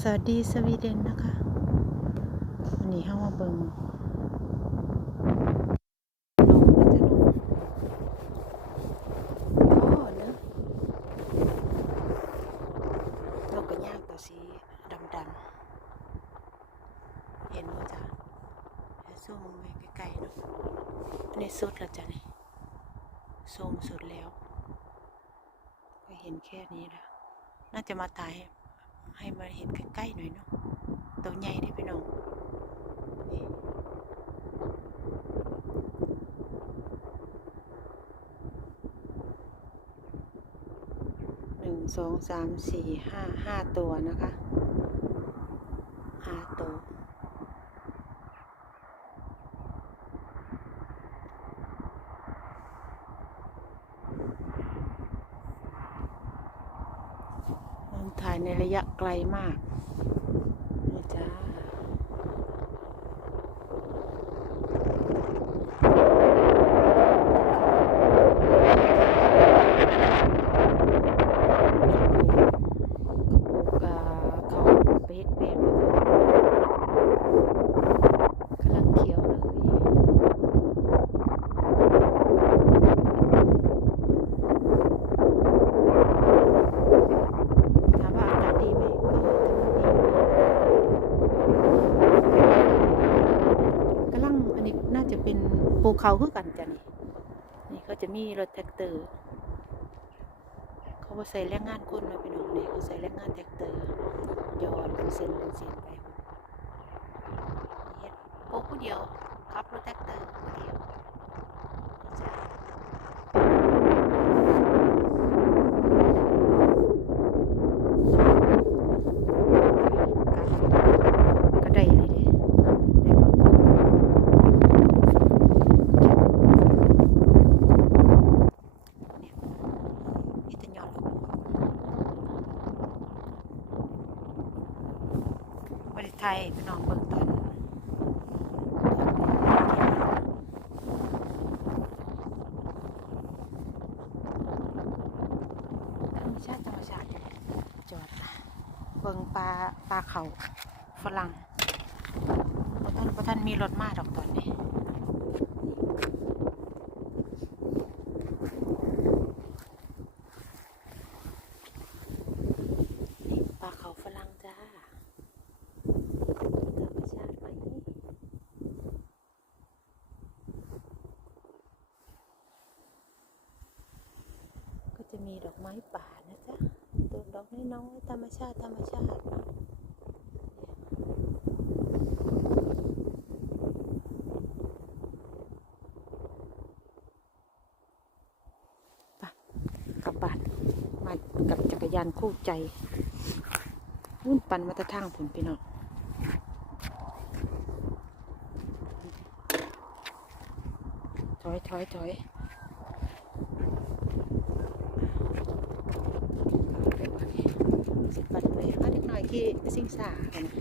สวัสดีสวีเดนนะคะวันนี้เข้ามาเบิงนกนะจ๊ะนกโอเนอะนกกระย่างตัวสีดำๆเห็นว่าจ้ะแล้วซูมไปใกล้ๆเนาะอันนี้สุดแล้วจ้ะนี่ซูมสุดแล้ว ก็เห็นแค่นี้แล้ว น่าจะมาตาย ให้มาเห็นใกล้ๆหน่อยเนาะตัวใหญ่ได้พี่น้องหนึ่งสองสามสี่ห้าห้าตัวนะคะห้าตัว มัน ถ่ายในระยะไกลมากนี่จ้าเขาไปเฮ็ดแปลงมาจ้ะกำลังเขียวเลย ถามว่าอากาศดีไหมก็ถือว่าดีกำลังอันนี้น่า จะเป็นภูเขาคือกันจ้ะนี่นี่เขาจะมีรถแท็กเตอร์ เขาบ่ใส่แรงงานคนเลยพี่น้องนี่เขาใส่แรงงานแท็กเตอร์ยอดเป็นเส้นเป็นเส้นไปเฮ็ดโป๊กผู้เดียวขับรถแท็กเตอร์ผู้เดียวนี่จ้ะ ก็ได้เลยเด้ได้ปะเนี่ยนี่แต่ยอดลูกบริ ไทยพี่น้องเบิ่งตอนธรรมชาติธรรมชาติจอดเบิ่งปลาปลาเขาฝรั่งพท่านพท่านมีรถมาดอกตอนนี้ปลาเขาฝรั่งจ้า ธรรมชาติไหมก็จะ มีดอกไม้ป่านะจ๊ะตัวดอกน้อยๆธรรมชาติธรรมชาติกลับบ้านมากับจักรยานคู่ใจวุ่นปันมาตะทางผลพี่น้องถอยถอยถอยสิบปันเลยมาเด็กหน่อย ที่สิงสากันนะ